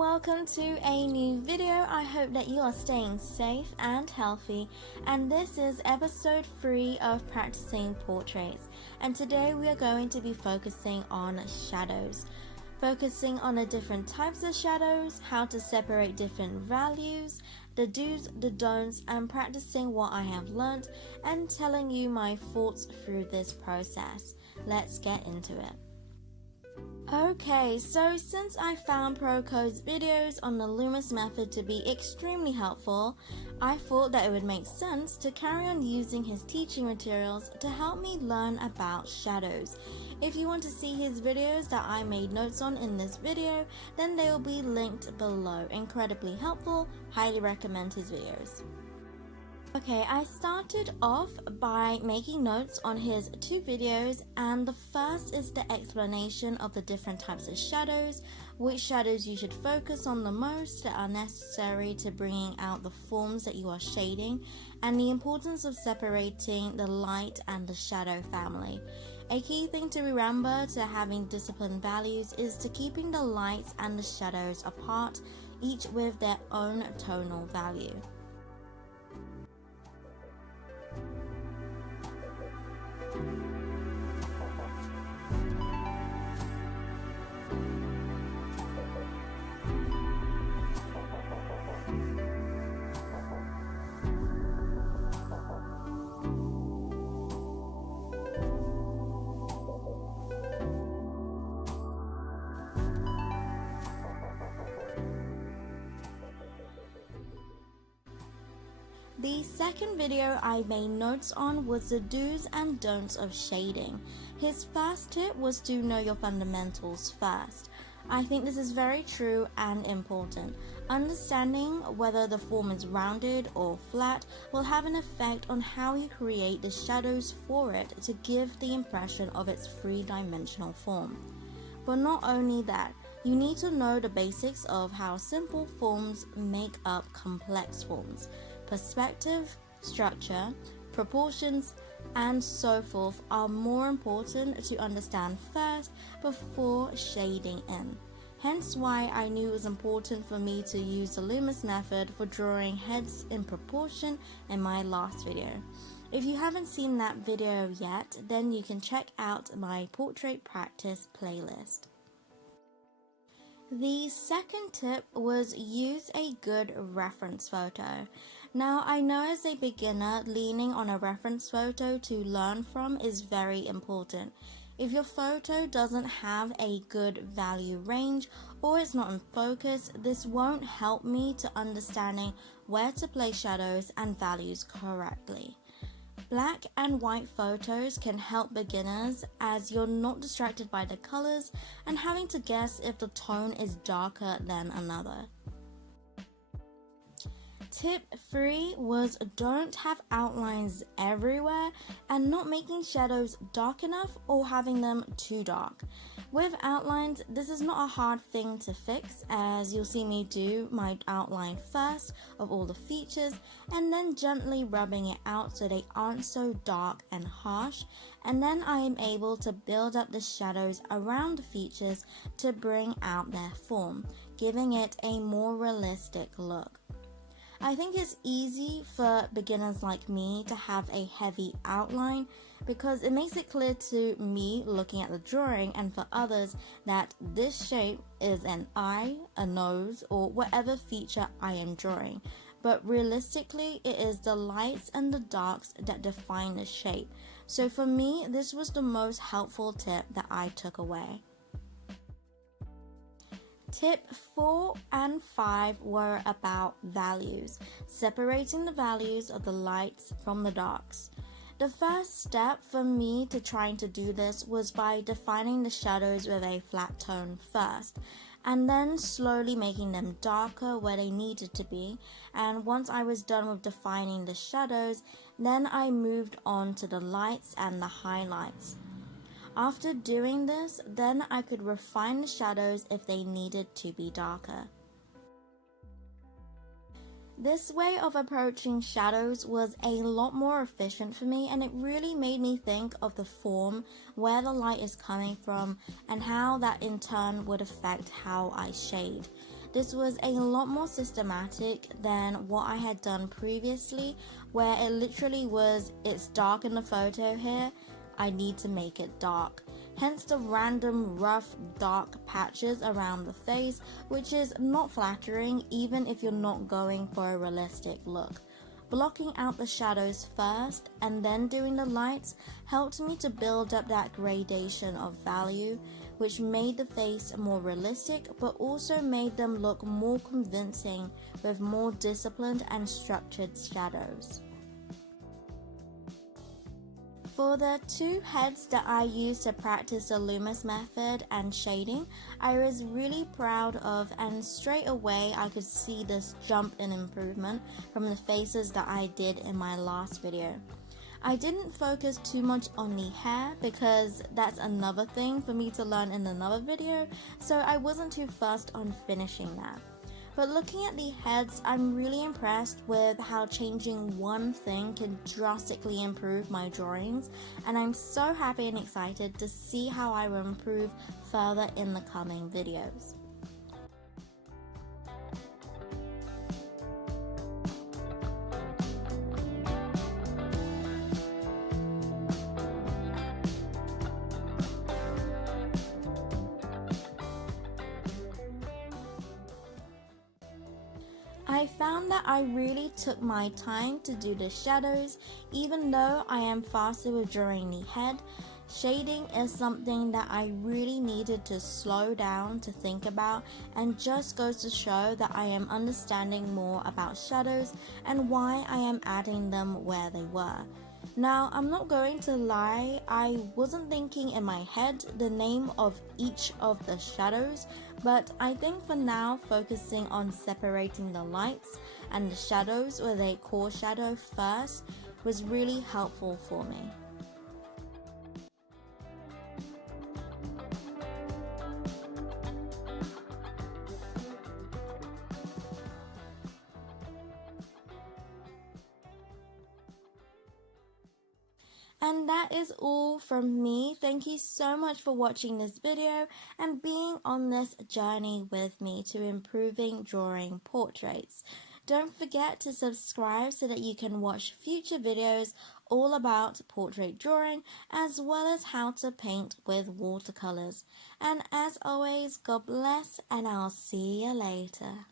welcome to a new video. I hope that you are staying safe and healthy, and this is episode 3 of Practicing Portraits, and today we are going to be focusing on shadows. Focusing on the different types of shadows, how to separate different values, the do's, the don'ts, and practicing what I have learned and telling you my thoughts through this process. Let's get into it. Okay, so since I found Proko's videos on the Loomis method to be extremely helpful, I thought that it would make sense to carry on using his teaching materials to help me learn about shadows. If you want to see his videos that I made notes on in this video, then they will be linked below. Incredibly helpful, highly recommend his videos. Okay, I started off by making notes on his 2 videos, and the first is the explanation of the different types of shadows, which shadows you should focus on the most that are necessary to bringing out the forms that you are shading, and the importance of separating the light and the shadow family. A key thing to remember to having disciplined values is to keeping the lights and the shadows apart, each with their own tonal value. The second video I made notes on was the do's and don'ts of shading. His first tip was to know your fundamentals first. I think this is very true and important. Understanding whether the form is rounded or flat will have an effect on how you create the shadows for it to give the impression of its 3-dimensional form. But not only that, you need to know the basics of how simple forms make up complex forms. Perspective, structure, proportions, and so forth are more important to understand first before shading in. Hence why I knew it was important for me to use the Loomis method for drawing heads in proportion in my last video. If you haven't seen that video yet, then you can check out my portrait practice playlist. The second tip was use a good reference photo. Now, I know as a beginner, leaning on a reference photo to learn from is very important. If your photo doesn't have a good value range or it's not in focus, this won't help me to understanding where to place shadows and values correctly. Black and white photos can help beginners as you're not distracted by the colors and having to guess if the tone is darker than another. Tip 3 was don't have outlines everywhere and not making shadows dark enough or having them too dark. With outlines, this is not a hard thing to fix, as you'll see me do my outline first of all the features and then gently rubbing it out so they aren't so dark and harsh, and then I am able to build up the shadows around the features to bring out their form, giving it a more realistic look. I think it's easy for beginners like me to have a heavy outline because it makes it clear to me looking at the drawing and for others that this shape is an eye, a nose, or whatever feature I am drawing. But realistically, it is the lights and the darks that define the shape. So for me, this was the most helpful tip that I took away. Tip 4 and 5 were about values, separating the values of the lights from the darks. The first step for me to trying to do this was by defining the shadows with a flat tone first, and then slowly making them darker where they needed to be, and once I was done with defining the shadows, then I moved on to the lights and the highlights. After doing this, then I could refine the shadows if they needed to be darker. This way of approaching shadows was a lot more efficient for me, and it really made me think of the form, where the light is coming from, and how that in turn would affect how I shade. This was a lot more systematic than what I had done previously, where it literally was, it's dark in the photo here, I need to make it dark. Hence the random rough dark patches around the face, which is not flattering even if you're not going for a realistic look. Blocking out the shadows first and then doing the lights helped me to build up that gradation of value, which made the face more realistic but also made them look more convincing with more disciplined and structured shadows. For the two heads that I used to practice the Loomis method and shading, I was really proud of, and straight away I could see this jump in improvement from the faces that I did in my last video. I didn't focus too much on the hair because that's another thing for me to learn in another video, so I wasn't too fussed on finishing that. But looking at the heads, I'm really impressed with how changing one thing can drastically improve my drawings, and I'm so happy and excited to see how I will improve further in the coming videos. I found that I really took my time to do the shadows, even though I am faster with drawing the head. Shading is something that I really needed to slow down to think about, and just goes to show that I am understanding more about shadows and why I am adding them where they were. Now, I'm not going to lie, I wasn't thinking in my head the name of each of the shadows, but I think for now focusing on separating the lights and the shadows with a core shadow first was really helpful for me. And that is all from me. Thank you so much for watching this video and being on this journey with me to improving drawing portraits. Don't forget to subscribe so that you can watch future videos all about portrait drawing, as well as how to paint with watercolors. And as always, God bless, and I'll see you later.